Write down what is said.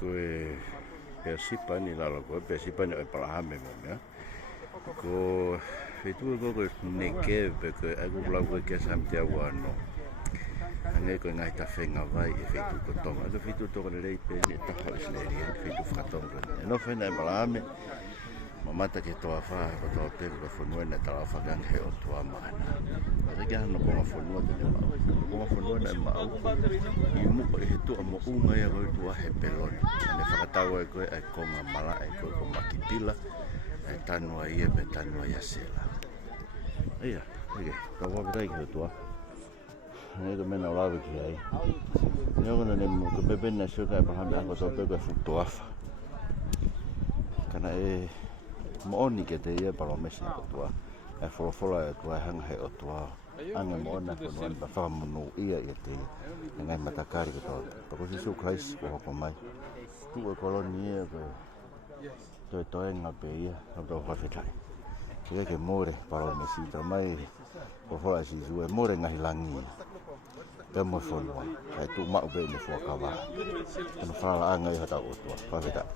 koe Peasipa ni lalo koe Peasipa ni palahame mo ko feitu'u ko neke pe ko aku lau ko ke samtia wano ane ko ngai ta fenga vai e feitu'u ko Tonga ko feitu'u to ko le pe ni ta ha le feitu'u fatonga no fena palahame mamata ke toa fa ko to pe ko fonua na ta fa gang he o toa mana asa ke no ko fonua te ma ko fonua na ma I mu ko he to mo unga ya ko to he pelon ne fa ta ko e ko mala e ko makipila e tanua ia pe tanua ia sela ia okay ka wa brai ko to ne ko mena la ki ai ne ko ne mo ko bebe na so ka pa ha ko to pe ko fu to afa kana e Mo'oni ke te ia palo mesi ko tua e folofola e tua hanga he o tua ane mo'ona ko nuan pa whakamunu ia te ngai matakari ko tua pako sisu Christ ko hoko mai tu e koloni ia ko toi toenga pe ia no tau whawhetai ke more palo mesi ta mai ko fola sisu e more ngahi langi pe mo fonua kai tu mau pe me fuakawa kono whala anga i hata o tua whawhetai